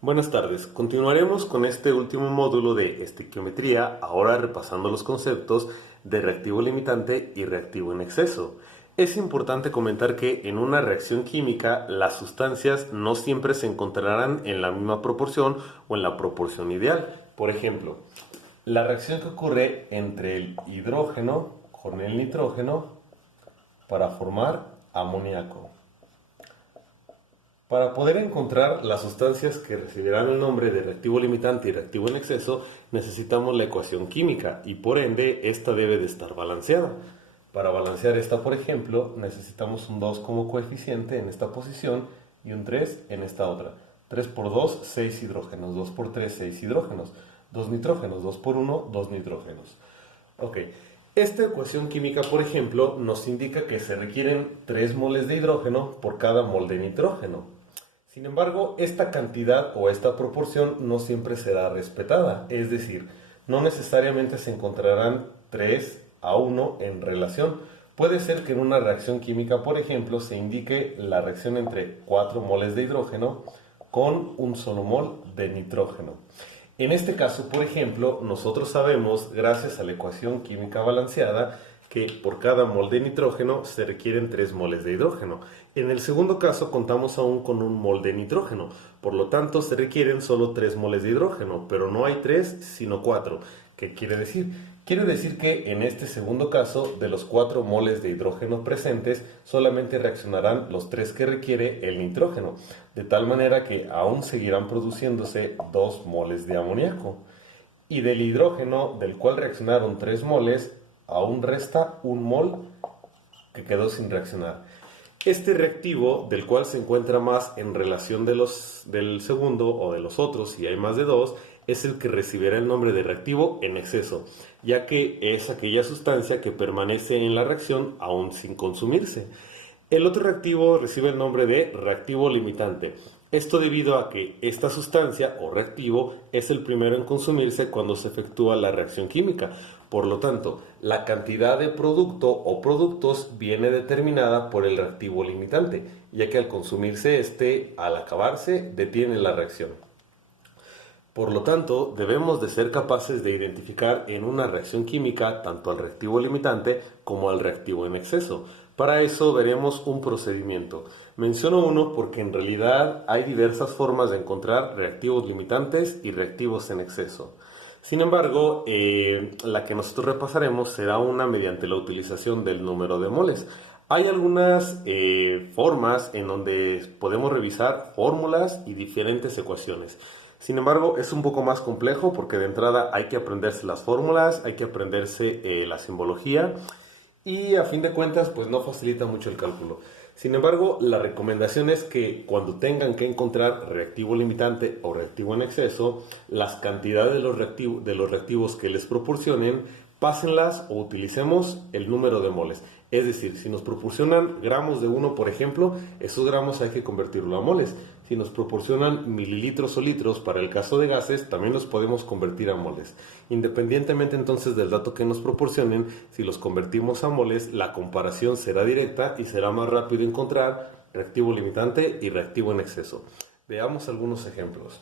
Buenas tardes. Continuaremos con este último módulo de estequiometría, ahora repasando los conceptos de reactivo limitante y reactivo en exceso. Es importante comentar que en una reacción química las sustancias no siempre se encontrarán en la misma proporción o en la proporción ideal. Por ejemplo, la reacción que ocurre entre el hidrógeno con el nitrógeno para formar amoníaco. Para poder encontrar las sustancias que recibirán el nombre de reactivo limitante y reactivo en exceso, necesitamos la ecuación química y por ende esta debe de estar balanceada. Para balancear esta, por ejemplo, necesitamos un 2 como coeficiente en esta posición y un 3 en esta otra. 3 por 2, 6 hidrógenos. 2 por 3, 6 hidrógenos. 2 nitrógenos. 2 por 1, 2 nitrógenos. Ok, esta ecuación química, por ejemplo, nos indica que se requieren 3 moles de hidrógeno por cada mol de nitrógeno. Sin embargo, esta cantidad o esta proporción no siempre será respetada, es decir, no necesariamente se encontrarán 3 a 1 en relación. Puede ser que en una reacción química, por ejemplo, se indique la reacción entre 4 moles de hidrógeno con un solo mol de nitrógeno. En este caso, por ejemplo, nosotros sabemos, gracias a la ecuación química balanceada, que por cada mol de nitrógeno se requieren 3 moles de hidrógeno. En el segundo caso contamos aún con un mol de nitrógeno, por lo tanto se requieren solo 3 moles de hidrógeno, pero no hay 3 sino 4. ¿Qué quiere decir? Quiere decir que en este segundo caso, de los 4 moles de hidrógeno presentes, solamente reaccionarán los 3 que requiere el nitrógeno, de tal manera que aún seguirán produciéndose 2 moles de amoníaco. Y del hidrógeno, del cual reaccionaron 3 moles, aún resta un mol que quedó sin reaccionar. Este reactivo, del cual se encuentra más en relación del segundo o de los otros, si hay más de dos, es el que recibirá el nombre de reactivo en exceso, ya que es aquella sustancia que permanece en la reacción aún sin consumirse. El otro reactivo recibe el nombre de reactivo limitante. Esto debido a que esta sustancia o reactivo es el primero en consumirse cuando se efectúa la reacción química. Por lo tanto, la cantidad de producto o productos viene determinada por el reactivo limitante, ya que al consumirse este, al acabarse, detiene la reacción. Por lo tanto, debemos de ser capaces de identificar en una reacción química tanto al reactivo limitante como al reactivo en exceso. Para eso veremos un procedimiento. Menciono uno porque en realidad hay diversas formas de encontrar reactivos limitantes y reactivos en exceso. Sin embargo, la que nosotros repasaremos será una mediante la utilización del número de moles. Hay algunas formas en donde podemos revisar fórmulas y diferentes ecuaciones. Sin embargo, es un poco más complejo porque de entrada hay que aprenderse las fórmulas, hay que aprenderse la simbología y a fin de cuentas pues no facilita mucho el cálculo. Sin embargo, la recomendación es que cuando tengan que encontrar reactivo limitante o reactivo en exceso, las cantidades de los reactivos que les proporcionen, pásenlas o utilicemos el número de moles. Es decir, si nos proporcionan gramos de uno, por ejemplo, esos gramos hay que convertirlo a moles. Si nos proporcionan mililitros o litros para el caso de gases, también los podemos convertir a moles. Independientemente entonces del dato que nos proporcionen, si los convertimos a moles, la comparación será directa y será más rápido encontrar reactivo limitante y reactivo en exceso. Veamos algunos ejemplos.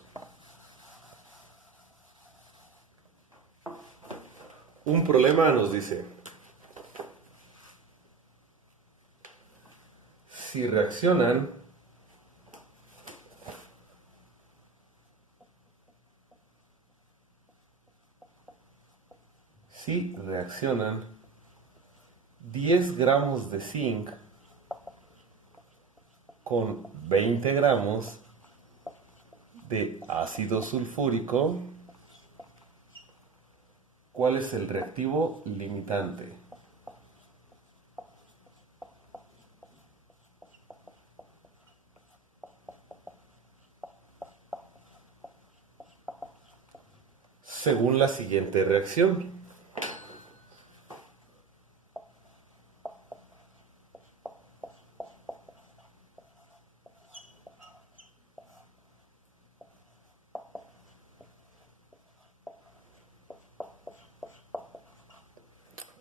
Un problema nos dice, si reaccionan si reaccionan 10 gramos de zinc con 20 gramos de ácido sulfúrico, ¿cuál es el reactivo limitante? Según la siguiente reacción.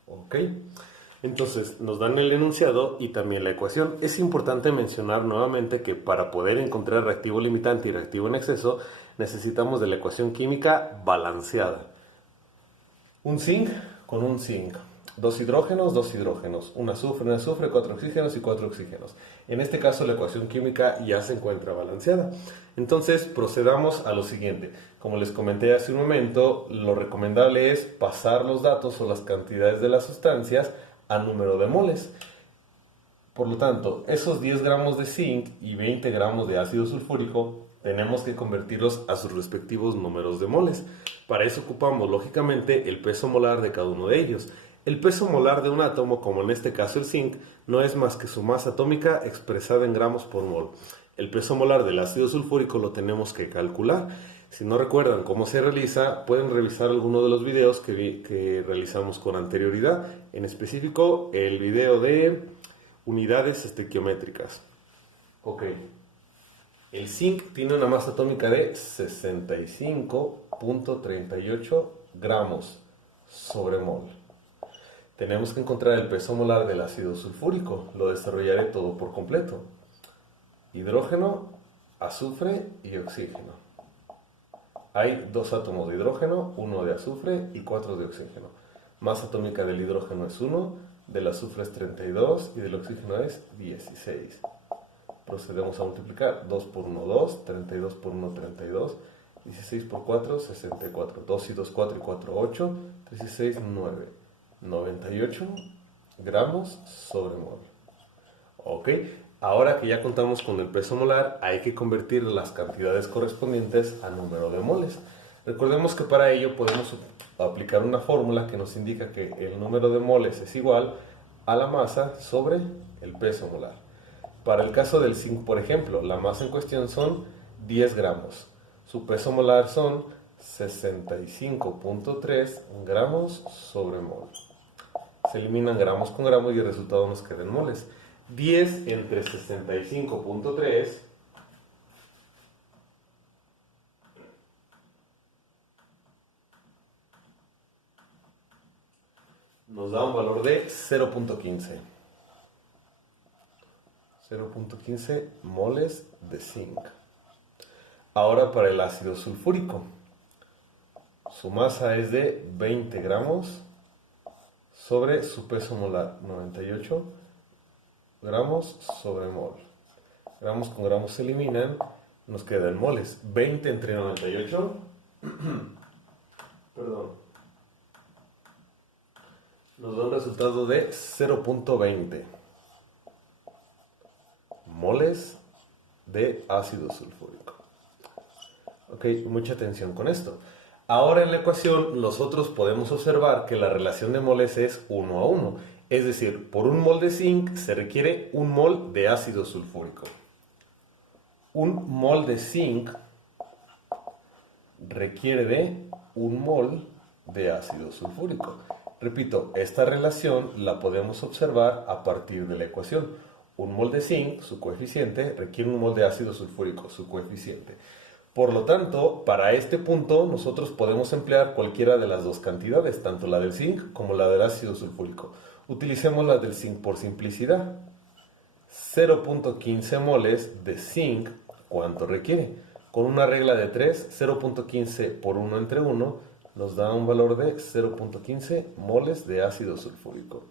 ¿Ok? Entonces nos dan el enunciado y también la ecuación. Es importante mencionar nuevamente que para poder encontrar reactivo limitante y reactivo en exceso necesitamos de la ecuación química balanceada. Un zinc con un zinc. Dos hidrógenos, un azufre, 4 oxígenos y 4 oxígenos. En este caso la ecuación química ya se encuentra balanceada. Entonces procedamos a lo siguiente. Como les comenté hace un momento, lo recomendable es pasar los datos o las cantidades de las sustancias a número de moles. Por lo tanto, esos 10 gramos de zinc y 20 gramos de ácido sulfúrico tenemos que convertirlos a sus respectivos números de moles. Para eso ocupamos, lógicamente, el peso molar de cada uno de ellos. El peso molar de un átomo, como en este caso el zinc, no es más que su masa atómica expresada en gramos por mol. El peso molar del ácido sulfúrico lo tenemos que calcular. Si no recuerdan cómo se realiza, pueden revisar alguno de los videos que realizamos con anterioridad. En específico, el video de unidades estequiométricas. Ok. El zinc tiene una masa atómica de 65.38 gramos sobre mol. Tenemos que encontrar el peso molar del ácido sulfúrico. Lo desarrollaré todo por completo. Hidrógeno, azufre y oxígeno. Hay 2 átomos de hidrógeno, 1 de azufre y 4 de oxígeno. Masa atómica del hidrógeno es 1, del azufre es 32 y del oxígeno es 16. Procedemos a multiplicar. 2 por 1, 2, 32 por 1, 32, 16 por 4, 64. 2 y 2, 4 y 4, 8, 3 y 6, 9. 98 gramos sobre mol. Ok, ahora que ya contamos con el peso molar, hay que convertir las cantidades correspondientes a número de moles. Recordemos que para ello podemos aplicar una fórmula que nos indica que el número de moles es igual a la masa sobre el peso molar. Para el caso del zinc, por ejemplo, la masa en cuestión son 10 gramos. Su peso molar son 65.3 gramos sobre mol. Se eliminan gramos con gramos y el resultado nos queda en moles. 10 entre 65.3 nos da un valor de 0.15. 0.15 moles de zinc. Ahora para el ácido sulfúrico. Su masa es de 20 gramos sobre su peso molar, 98 gramos sobre mol. Gramos con gramos se eliminan, nos quedan moles. 20 entre 98, perdón, nos da un resultado de 0.20 moles de ácido sulfúrico. Ok, mucha atención con esto. Ahora en la ecuación nosotros podemos observar que la relación de moles es 1 a 1. Es decir, por un mol de zinc se requiere un mol de ácido sulfúrico. Un mol de zinc requiere de un mol de ácido sulfúrico. Repito, esta relación la podemos observar a partir de la ecuación. Un mol de zinc, su coeficiente, requiere un mol de ácido sulfúrico, su coeficiente. Por lo tanto, para este punto nosotros podemos emplear cualquiera de las dos cantidades, tanto la del zinc como la del ácido sulfúrico. Utilicemos la del zinc por simplicidad. 0.15 moles de zinc, ¿cuánto requiere? Con una regla de 3, 0.15 por 1 entre 1 nos da un valor de 0.15 moles de ácido sulfúrico.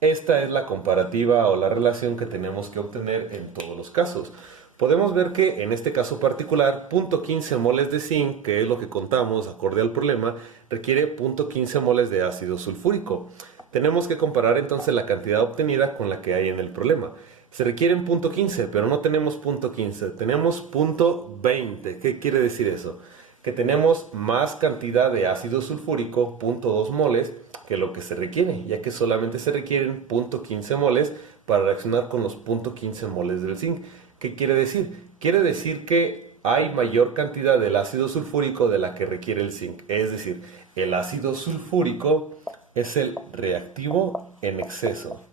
Esta es la comparativa o la relación que tenemos que obtener en todos los casos. Podemos ver que en este caso particular, 0.15 moles de zinc, que es lo que contamos acorde al problema, requiere 0.15 moles de ácido sulfúrico. Tenemos que comparar entonces la cantidad obtenida con la que hay en el problema. Se requieren 0.15, pero no tenemos 0.15, tenemos 0.20. ¿Qué quiere decir eso? Que tenemos más cantidad de ácido sulfúrico, 0.2 moles, que lo que se requiere, ya que solamente se requieren 0.15 moles para reaccionar con los 0.15 moles del zinc. ¿Qué quiere decir? Quiere decir que hay mayor cantidad del ácido sulfúrico de la que requiere el zinc. Es decir, el ácido sulfúrico es el reactivo en exceso.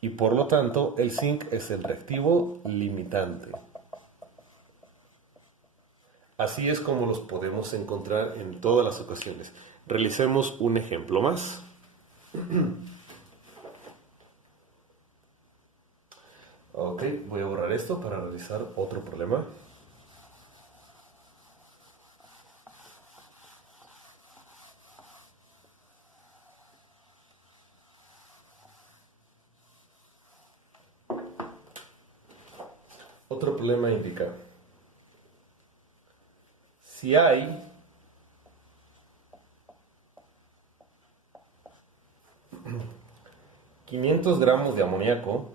Y por lo tanto, el zinc es el reactivo limitante. Así es como los podemos encontrar en todas las ocasiones. Realicemos un ejemplo más. Ok, voy a borrar esto para realizar otro problema. Otro problema indica, si hay 500 gramos de amoníaco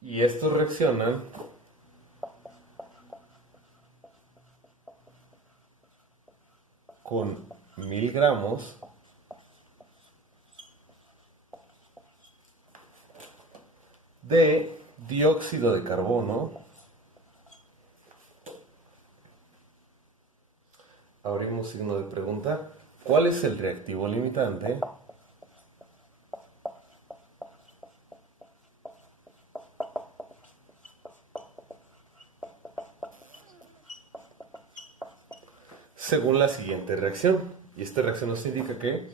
y estos reaccionan con 1000 gramos de dióxido de carbono, abrimos signo de pregunta, ¿cuál es el reactivo limitante? Según la siguiente reacción. Y esta reacción nos indica que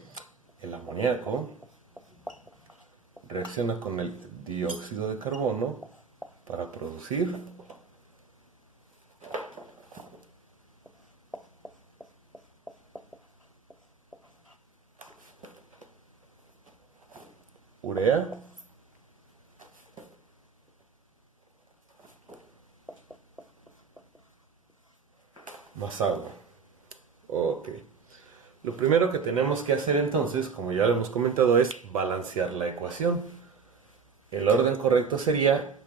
el amoníaco reacciona con el dióxido de carbono para producir urea más agua. Ok. Lo primero que tenemos que hacer entonces, como ya lo hemos comentado, es balancear la ecuación. El orden correcto sería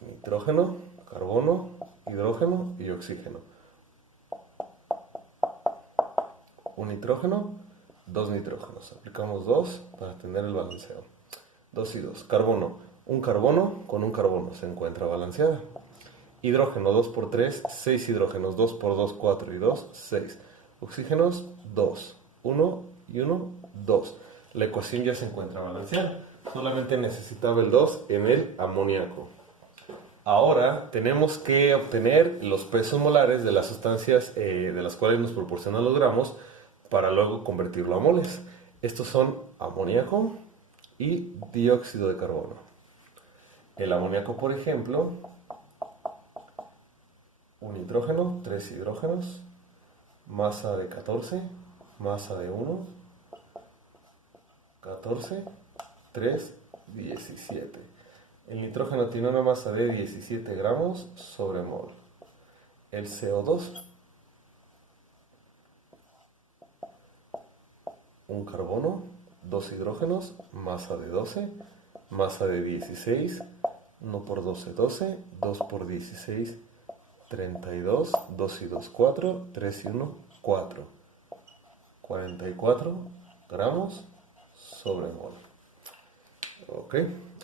nitrógeno, carbono, hidrógeno y oxígeno. Un nitrógeno, dos nitrógenos. Aplicamos 2 para tener el balanceo. 2 y 2. Carbono. Un carbono con un carbono se encuentra balanceada. Hidrógeno 2 por 3, 6 hidrógenos. 2 por 2, 4 y 2, 6. Oxígenos 2. 1 y 1, 2. La ecuación ya se encuentra balanceada. Solamente necesitaba el 2 en el amoníaco. Ahora tenemos que obtener los pesos molares de las sustancias de las cuales nos proporcionan los gramos para luego convertirlo a moles. Estos son amoníaco y dióxido de carbono. El amoníaco, por ejemplo, un nitrógeno, 3 hidrógenos, masa de 14, masa de 1, 14, 3, 17. El nitrógeno tiene una masa de 17 gramos sobre mol. El CO2, un carbono, 2 hidrógenos, masa de 12, masa de 16, 1 por 12, 12, 2 por 16, 32, 2 y 2, 4, 3 y 1, 4. 44 gramos sobre mol. Ok,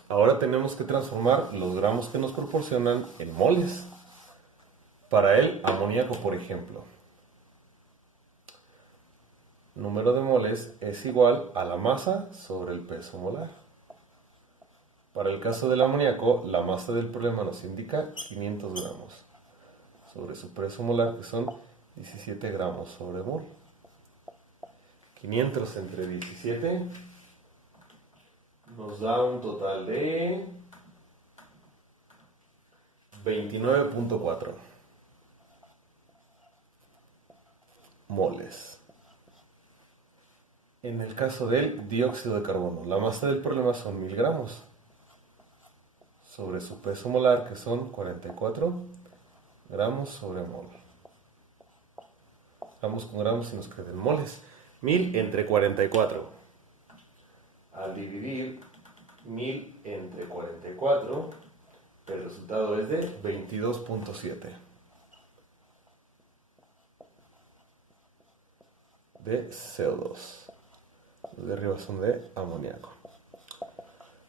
ahora tenemos que transformar los gramos que nos proporcionan en moles. Para el amoníaco, por ejemplo, número de moles es igual a la masa sobre el peso molar. Para el caso del amoníaco, la masa del problema nos indica 500 gramos sobre su peso molar, que son 17 gramos sobre mol. 500 entre 17 nos da un total de 29.4 moles. En el caso del dióxido de carbono, la masa del problema son 1000 gramos sobre su peso molar, que son 44 gramos sobre mol. Vamos con gramos y nos quedan moles. 1000 entre 44. Al dividir 1000 entre 44, el resultado es de 22.7 de CO2. Los de arriba son de amoníaco.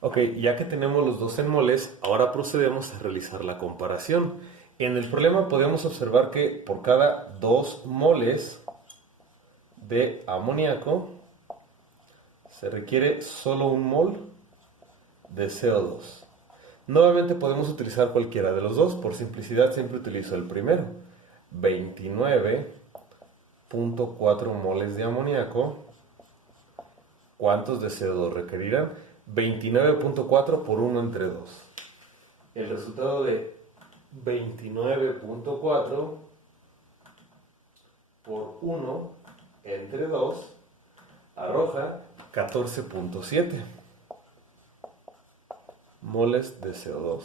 Ok, ya que tenemos los dos en moles, ahora procedemos a realizar la comparación. En el problema podemos observar que por cada 2 moles de amoníaco se requiere solo un mol de CO2. Nuevamente podemos utilizar cualquiera de los dos. Por simplicidad siempre utilizo el primero. 29 29.4 moles de amoníaco, ¿cuántos de CO2 requerirán? 29.4 por 1 entre 2. El resultado de 29.4 por 1 entre 2 arroja 14.7 moles de CO2.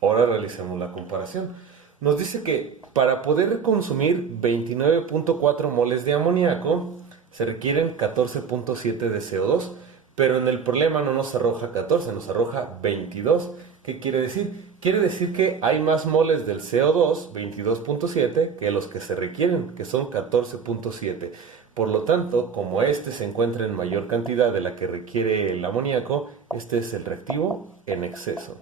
Ahora realizamos la comparación. Nos dice que para poder consumir 29.4 moles de amoníaco se requieren 14.7 de CO2, pero en el problema no nos arroja 14, nos arroja 22. ¿Qué quiere decir? Quiere decir que hay más moles del CO2, 22.7, que los que se requieren, que son 14.7. Por lo tanto, como este se encuentra en mayor cantidad de la que requiere el amoníaco, este es el reactivo en exceso.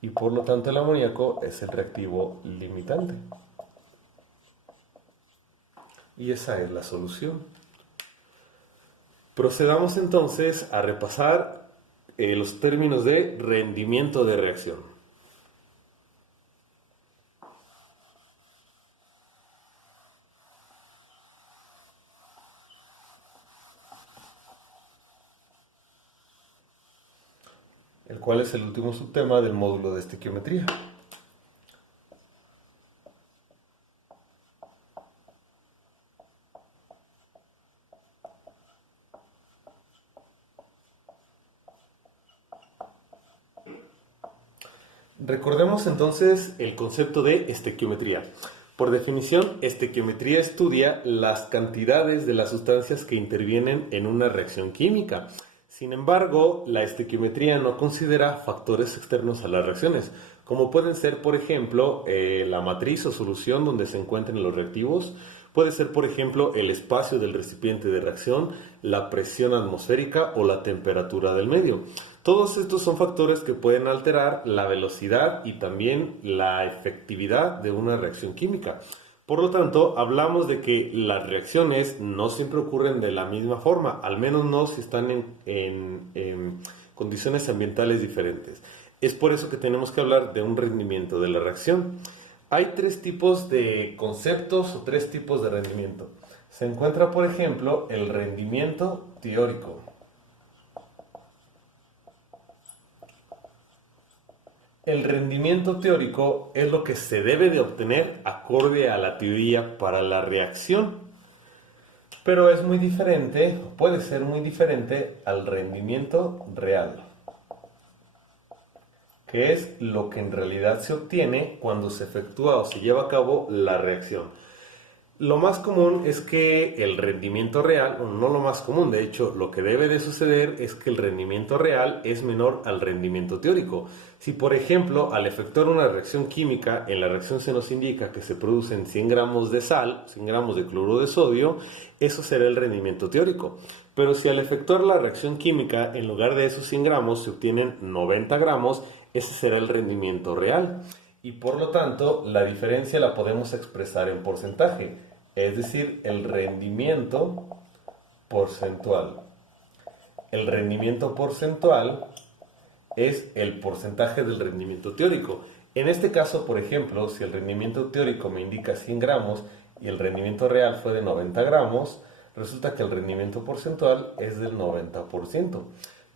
Y por lo tanto el amoníaco es el reactivo limitante. Y esa es la solución. Procedamos entonces a repasar los términos de rendimiento de reacción. El cual es el último subtema del módulo de estequiometría. Recordemos entonces el concepto de estequiometría. Por definición, estequiometría estudia las cantidades de las sustancias que intervienen en una reacción química. Sin embargo, la estequiometría no considera factores externos a las reacciones, como pueden ser, por ejemplo, la matriz o solución donde se encuentran los reactivos, puede ser, por ejemplo, el espacio del recipiente de reacción, la presión atmosférica o la temperatura del medio. Todos estos son factores que pueden alterar la velocidad y también la efectividad de una reacción química. Por lo tanto, hablamos de que las reacciones no siempre ocurren de la misma forma, al menos no si están en condiciones ambientales diferentes. Es por eso que tenemos que hablar de un rendimiento de la reacción. Hay tres tipos de conceptos o tres tipos de rendimiento. Se encuentra, por ejemplo, el rendimiento teórico. El rendimiento teórico es lo que se debe de obtener acorde a la teoría para la reacción, pero es muy diferente, puede ser muy diferente al rendimiento real, que es lo que en realidad se obtiene cuando se efectúa o se lleva a cabo la reacción. Lo más común es que el rendimiento real, o no lo más común, de hecho, lo que debe de suceder es que el rendimiento real es menor al rendimiento teórico. Si, por ejemplo, al efectuar una reacción química, en la reacción se nos indica que se producen 100 gramos de sal, 100 gramos de cloruro de sodio, eso será el rendimiento teórico. Pero si al efectuar la reacción química, en lugar de esos 100 gramos, se obtienen 90 gramos, ese será el rendimiento real. Y por lo tanto, la diferencia la podemos expresar en porcentaje, es decir, el rendimiento porcentual. El rendimiento porcentual es el porcentaje del rendimiento teórico. En este caso, por ejemplo, si el rendimiento teórico me indica 100 gramos y el rendimiento real fue de 90 gramos, resulta que el rendimiento porcentual es del 90%.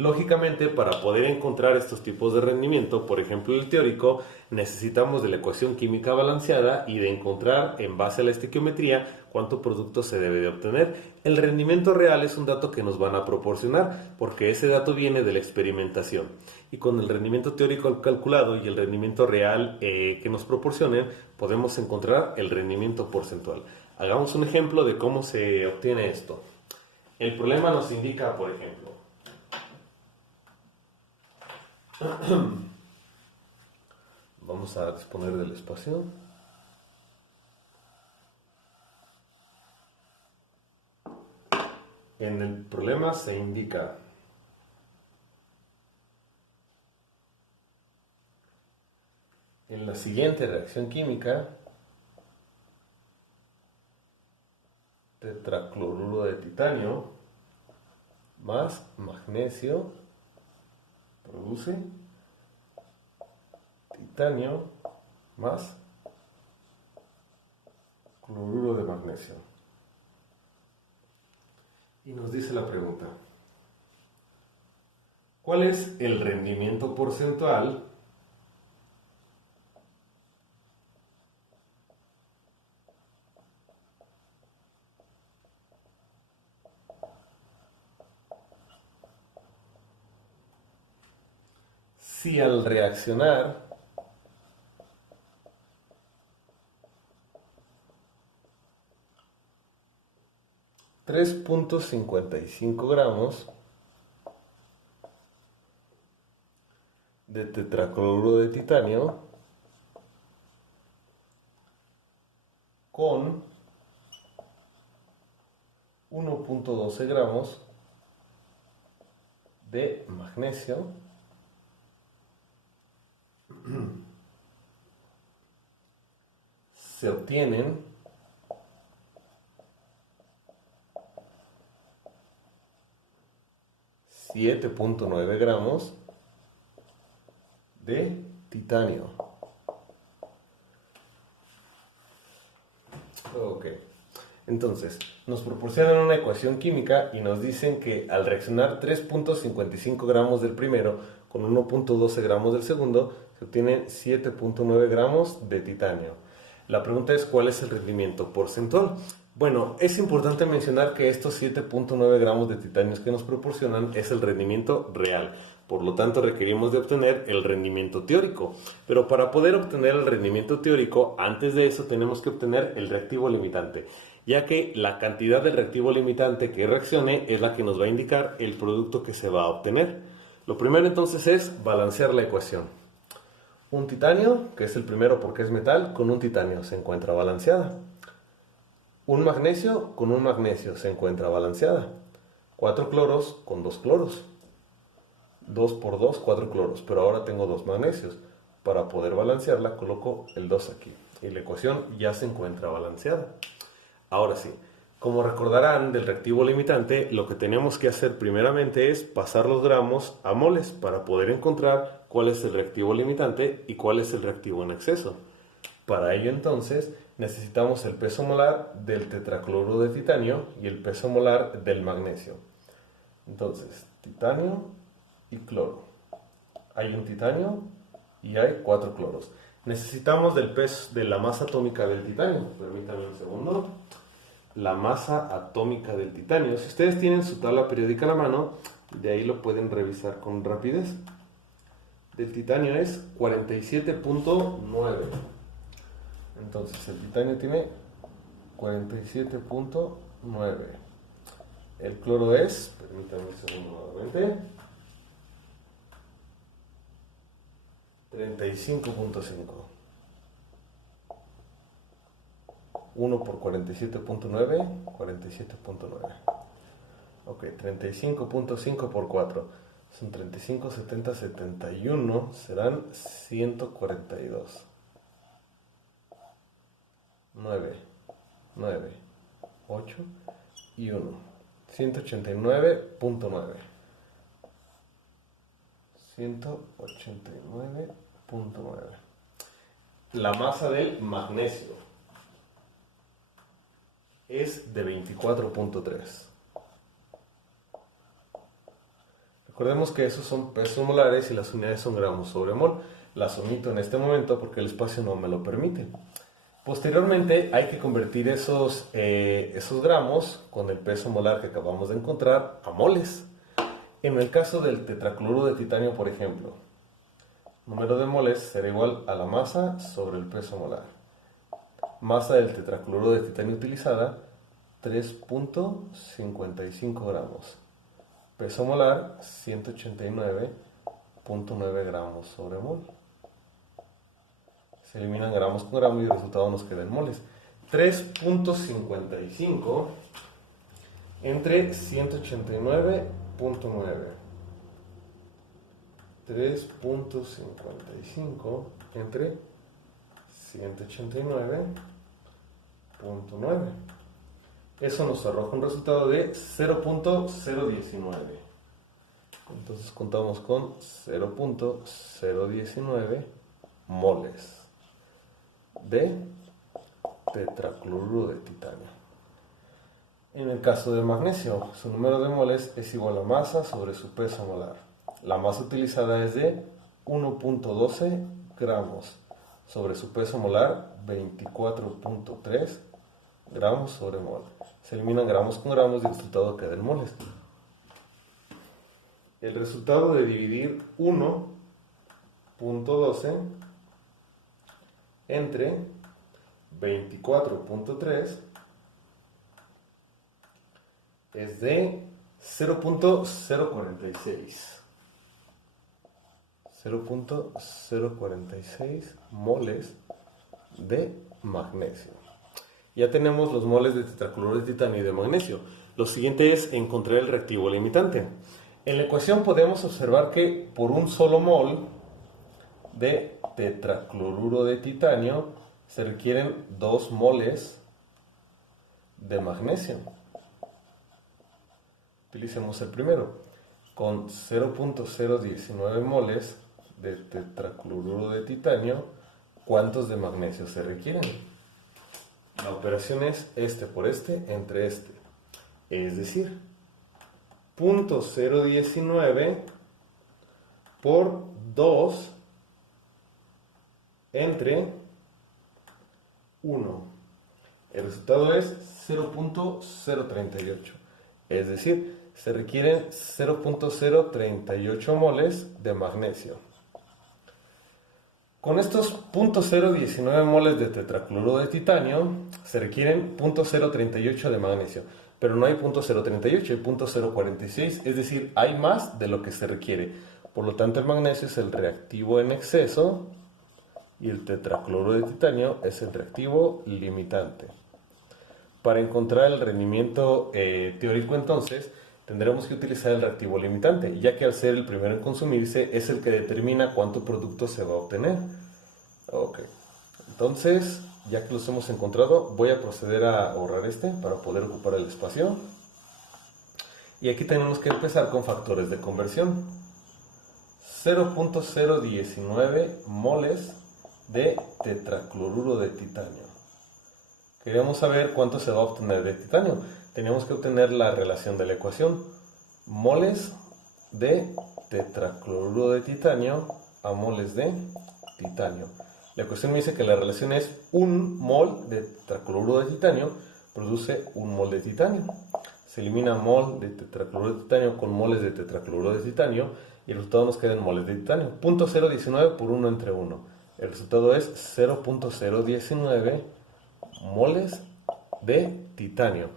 Lógicamente, para poder encontrar estos tipos de rendimiento, por ejemplo el teórico, necesitamos de la ecuación química balanceada y de encontrar en base a la estequiometría cuánto producto se debe de obtener. El rendimiento real es un dato que nos van a proporcionar porque ese dato viene de la experimentación. Y con el rendimiento teórico calculado y el rendimiento real que nos proporcionen, podemos encontrar el rendimiento porcentual. Hagamos un ejemplo de cómo se obtiene esto. El problema nos indica, por ejemplo, vamos a disponer del espacio. En el problema se indica en la siguiente reacción química, tetracloruro de titanio más magnesio produce titanio más cloruro de magnesio. Y nos dice la pregunta, ¿cuál es el rendimiento porcentual si al reaccionar 3.55 gramos de tetracloruro de titanio con 1.12 gramos de magnesio se obtienen 7.9 gramos de titanio. Ok. Entonces, nos proporcionan una ecuación química y nos dicen que al reaccionar 3.55 gramos del primero con 1.12 gramos del segundo, se obtienen 7.9 gramos de titanio. La pregunta es, ¿cuál es el rendimiento porcentual? Bueno, es importante mencionar que estos 7.9 gramos de titanio que nos proporcionan es el rendimiento real. Por lo tanto, requerimos de obtener el rendimiento teórico. Pero para poder obtener el rendimiento teórico, antes de eso tenemos que obtener el reactivo limitante, ya que la cantidad del reactivo limitante que reaccione es la que nos va a indicar el producto que se va a obtener. Lo primero entonces es balancear la ecuación. Un titanio, que es el primero porque es metal, con un titanio se encuentra balanceada. Un magnesio con un magnesio se encuentra balanceada. 4 cloros con 2 cloros. 2 por 2, 4 cloros, pero ahora tengo 2 magnesios. Para poder balancearla coloco el 2 aquí y la ecuación ya se encuentra balanceada. Ahora sí, como recordarán del reactivo limitante, lo que tenemos que hacer primeramente es pasar los gramos a moles para poder encontrar cuál es el reactivo limitante y cuál es el reactivo en exceso. Para ello entonces necesitamos el peso molar del tetracloruro de titanio y el peso molar del magnesio. Entonces, titanio y cloro. Hay un titanio y hay 4 cloros. Necesitamos del peso de la masa atómica del titanio. Permítanme un segundo. La masa atómica del titanio. Si ustedes tienen su tabla periódica a la mano, de ahí lo pueden revisar con rapidez. Del titanio es 47.9. Entonces el titanio tiene 47.9. El cloro es, permítanme un segundo nuevamente, 35.5. 1 por 47.9, 47.9. Ok, 35.5 por 4. Son 35, 70, 71. Serán 142. 9, 9, 8 y 1. 189.9. 189.9. La masa del magnesio es de 24.3. Recordemos que esos son pesos molares y las unidades son gramos sobre mol. Las omito en este momento porque el espacio no me lo permite. Posteriormente hay que convertir esos gramos con el peso molar que acabamos de encontrar a moles. En el caso del tetracloruro de titanio, por ejemplo, número de moles será igual a la masa sobre el peso molar. Masa del tetracloruro de titanio utilizada, 3.55 gramos. Peso molar, 189.9 gramos sobre mol. Se eliminan gramos con gramos y el resultado nos queda en moles. 3.55 entre 189.9. 3.55 entre 189.9. Eso nos arroja un resultado de 0.019. Entonces contamos con 0.019 moles de tetracloruro de titanio. En el caso del magnesio, su número de moles es igual a masa sobre su peso molar. La masa utilizada es de 1.12 gramos sobre su peso molar 24.3 gramos sobre mol. Se eliminan gramos con gramos y el resultado queda en moles. El resultado de dividir 1.12 entre 24.3 es de 0.046. 0.046 moles de magnesio. Ya tenemos los moles de tetracloruro de titanio y de magnesio. Lo siguiente es encontrar el reactivo limitante. En la ecuación podemos observar que por un solo mol de tetracloruro de titanio se requieren 2 moles de magnesio. Utilicemos el primero. Con 0.019 moles de tetracloruro de titanio, ¿cuántos de magnesio se requieren? La operación es este por este entre este. Es decir, 0.019 por 2 entre 1. El resultado es 0.038. Es decir, se requieren 0.038 moles de magnesio. Con estos 0.019 moles de tetracloruro de titanio, se requieren 0.038 de magnesio. Pero no hay 0.038, hay 0.046, es decir, hay más de lo que se requiere. Por lo tanto, el magnesio es el reactivo en exceso y el tetracloruro de titanio es el reactivo limitante. Para encontrar el rendimiento teórico, entonces, tendremos que utilizar el reactivo limitante, ya que al ser el primero en consumirse es el que determina cuánto producto se va a obtener. Ok, entonces, ya que los hemos encontrado, voy a proceder a borrar este para poder ocupar el espacio. Y aquí tenemos que empezar con factores de conversión. 0.019 moles de tetracloruro de titanio. Queríamos saber cuánto se va a obtener de titanio. Teníamos que obtener la relación de la ecuación. Moles de tetracloruro de titanio a moles de titanio. La ecuación me dice que la relación es 1 mol de tetracloruro de titanio produce 1 mol de titanio. Se elimina mol de tetracloruro de titanio con moles de tetracloruro de titanio y el resultado nos queda en moles de titanio. 0.019 por 1 entre 1. El resultado es 0.019 moles de titanio.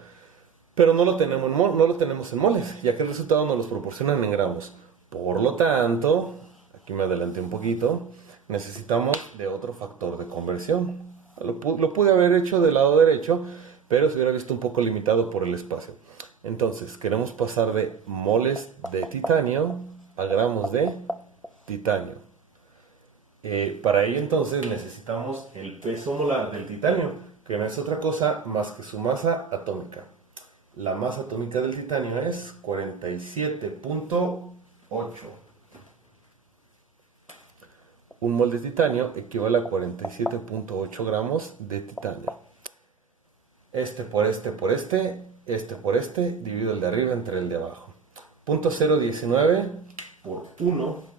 Pero no lo tenemos en moles, ya que el resultado nos los proporcionan en gramos. Por lo tanto, aquí me adelanté un poquito, necesitamos de otro factor de conversión. Lo pude haber hecho del lado derecho, pero se hubiera visto un poco limitado por el espacio. Entonces, queremos pasar de moles de titanio a gramos de titanio. Para ello entonces necesitamos el peso molar del titanio, que no es otra cosa más que su masa atómica. La masa atómica del titanio es 47.8. Un mol de titanio equivale a 47.8 gramos de titanio. Este por este por este por este, divido el de arriba entre el de abajo. 0.019 por 1.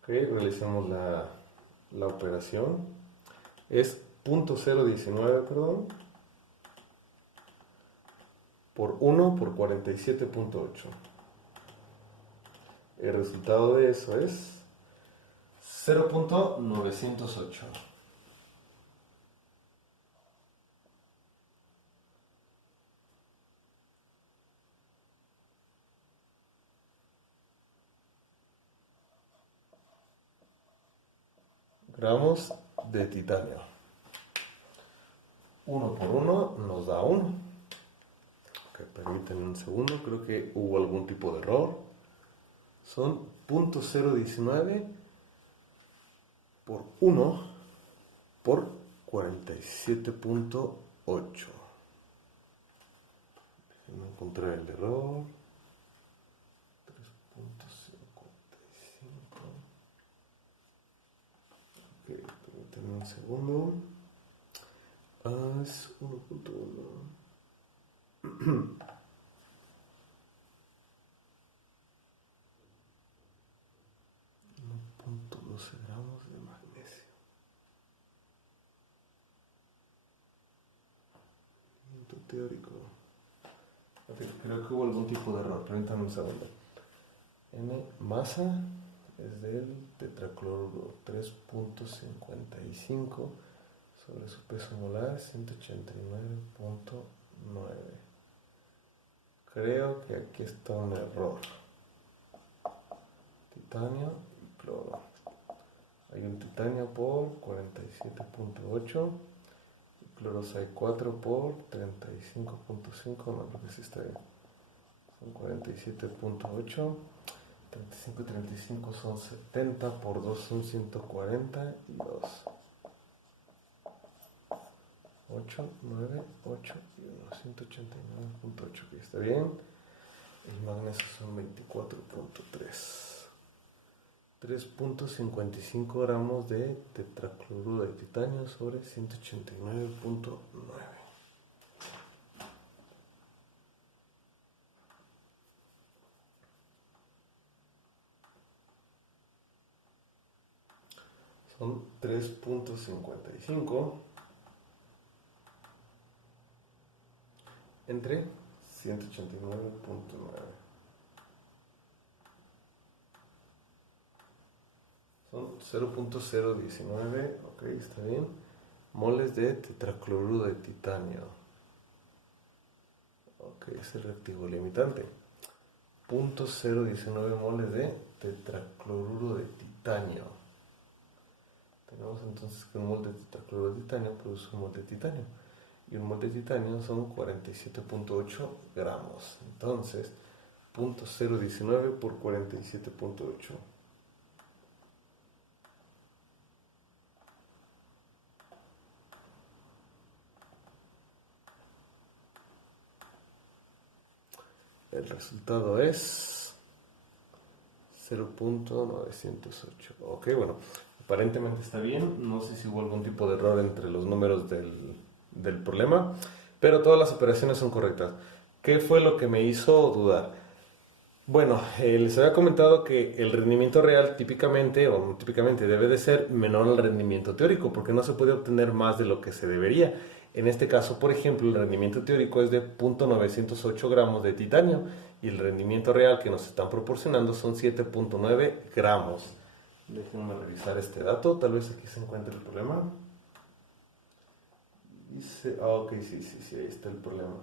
Ok, realicemos la operación. Es 0.019, perdón, por 1 por 47.8. El resultado de eso es 0.908. Gramos de titanio. 1 por 1 nos da 1. Okay, permítanme un segundo, creo que hubo algún tipo de error. Son 0.019 por 1 por 47.8. No encontré el error. 3.045. Ok, permítanme un segundo. Es 1.1. 12 gramos de magnesio. Rendimiento teórico. Creo que hubo algún tipo de error. Permítanme un segundo. N masa es del tetracloruro 3.55 sobre su peso molar 189.9. Creo que aquí está un error. Titanio y cloro. Hay un titanio por 47.8 y cloro 4 por 35.5. No, creo que sí está bien. Son 47.8. 35 y 35 son 70, por 2 son 142. 8, 9, 8 y 1, 189.8, que está bien. El magnesio son 24.3. 3.55 gramos de tetracloruro de titanio sobre 189.9. Son 3.55 entre 189.9. Son 0.019, ok, está bien, moles de tetracloruro de titanio. Ok, es el reactivo limitante. 0.019 moles de tetracloruro de titanio. Tenemos entonces que un mol de tetracloruro de titanio produce un mol de titanio. Y un mol de titanio son 47.8 gramos. Entonces, 0.019 por 47.8. El resultado es 0.908. Ok, bueno, aparentemente está bien. No sé si hubo algún tipo de error entre los números del problema, pero todas las operaciones son correctas. ¿Qué fue lo que me hizo dudar? Bueno, les había comentado que el rendimiento real típicamente o no típicamente debe de ser menor al rendimiento teórico, porque no se puede obtener más de lo que se debería. En este caso, por ejemplo, el rendimiento teórico es de 0.908 gramos de titanio y el rendimiento real que nos están proporcionando son 7.9 gramos. Déjenme revisar este dato, tal vez aquí se encuentre el problema. Dice, ok, sí, ahí está el problema.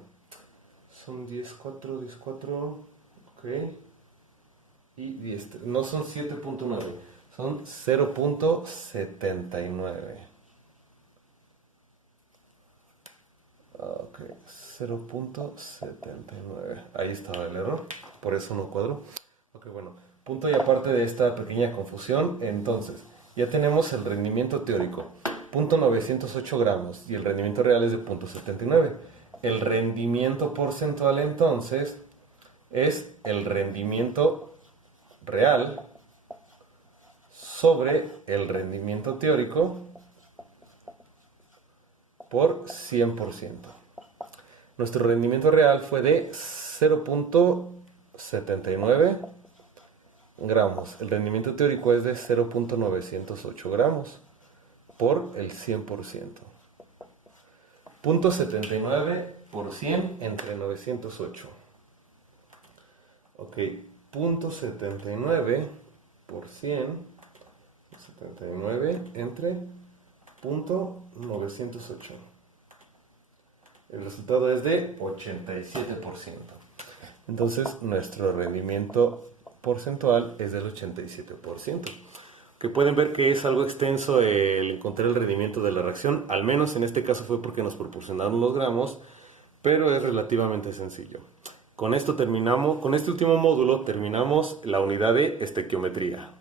Son 10.4, ok. Y 10, no son 7.9, son 0.79. Ok, 0.79. Ahí estaba el error, por eso no cuadró. Ok, bueno, punto y aparte de esta pequeña confusión, entonces, ya tenemos el rendimiento teórico, 0.908 gramos, y el rendimiento real es de 0.79. El rendimiento porcentual, entonces, es el rendimiento real sobre el rendimiento teórico por 100%. Nuestro rendimiento real fue de 0.79 gramos. El rendimiento teórico es de 0.908 gramos por el 100%. 0.79 por 100 entre 908. Ok, 0.79 por 100, 79 entre 0.908. El resultado es de 87%. Entonces, nuestro rendimiento porcentual es del 87%. Que pueden ver que es algo extenso el encontrar el rendimiento de la reacción, al menos en este caso fue porque nos proporcionaron los gramos, pero es relativamente sencillo. Con esto terminamos, con este último módulo terminamos la unidad de estequiometría.